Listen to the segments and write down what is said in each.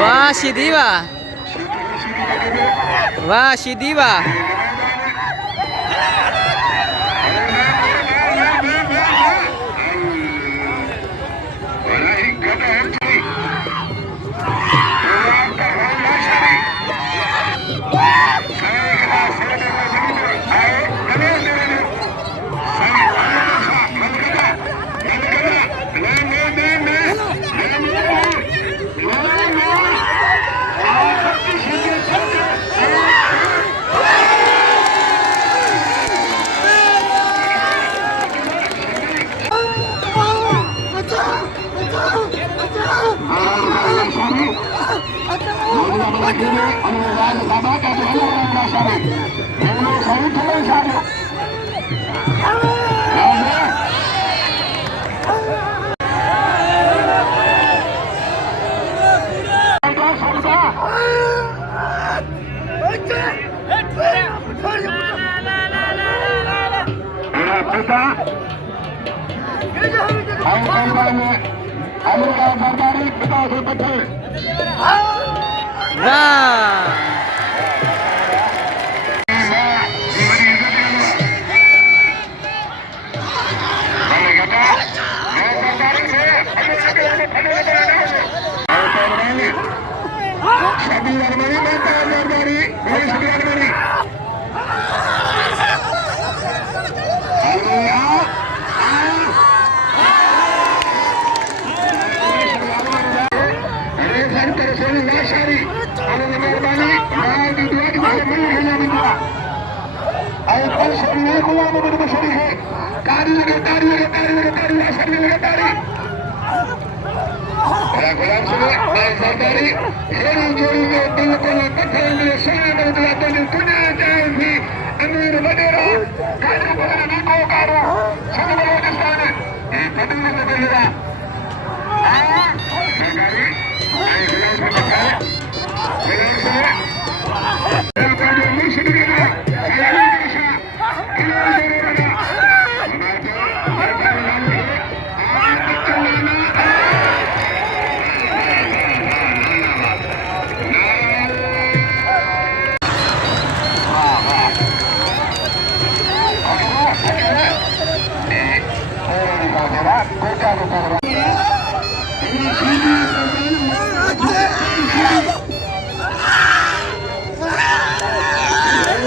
વાહ સીધી વાહ, વાહ સીધી વાહ.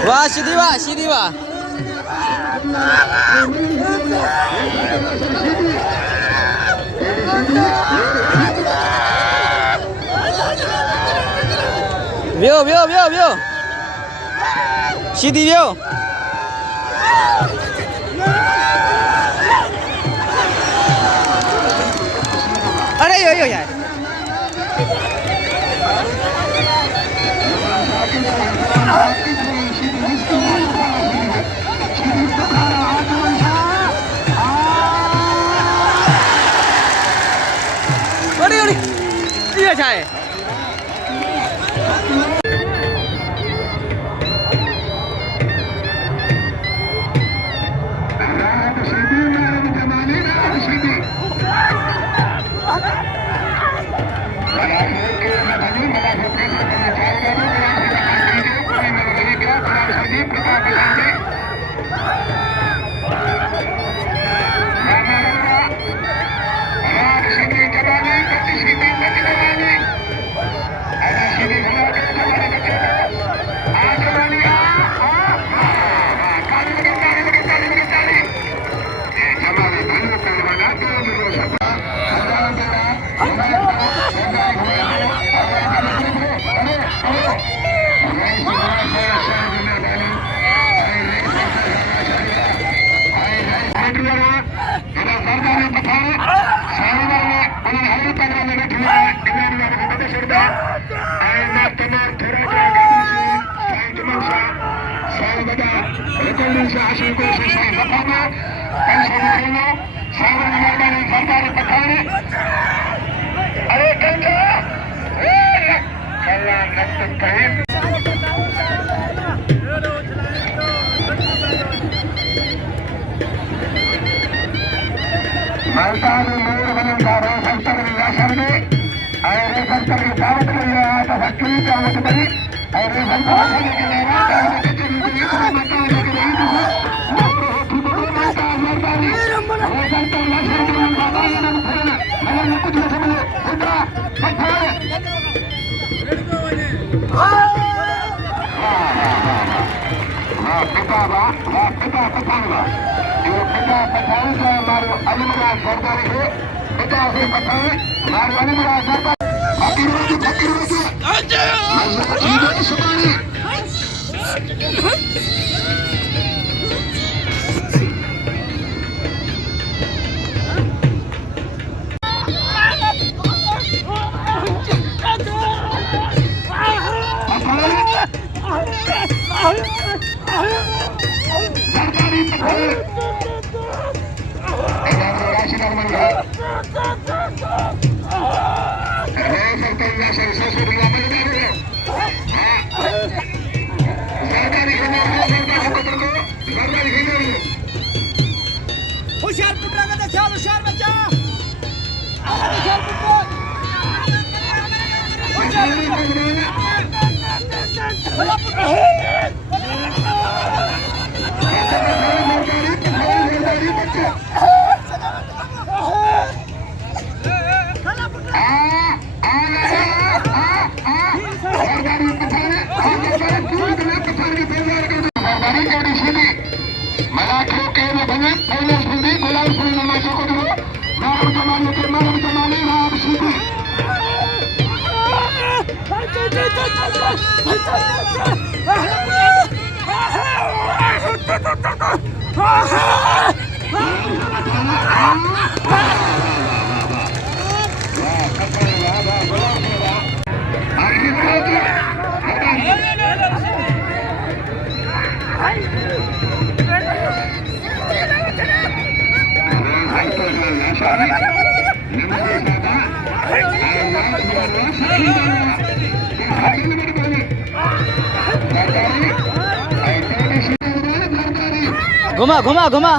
વાહ સીધી વાહ, સીધી વાહ. વ્યો વ્યો વ્યો વ્યો, સીધી વ્યો. અરે યો યો યાર. અરે અરે ये થાય. मलतान मोर बनन का संस्था में राशन में और संस्था के दावत में आता फैक्ट्री का मत बनी और संस्था के लेना का के लिए माता के लिए माता मरदानी और संस्था राशन में बाबा ने फरना मैंने कुछ नहीं समझे उठा पठाए वाह पिता पठाऊंगा ये पिता पठाऊं का मारो अलिमरा सरदारी है पिता से पठाऊं मारो अलिमरा सरदारी फकीर वजी ये सुबानी होशियार पुत्र का तो ख्याल होशियार बच्चा होशियार पुत्र मलाखों के बने पहले सुनी गुलाम सुनी नमाजों को दो मालूम जमाने के मालूम जमाने राम सीधी घुमा घुमा घुमा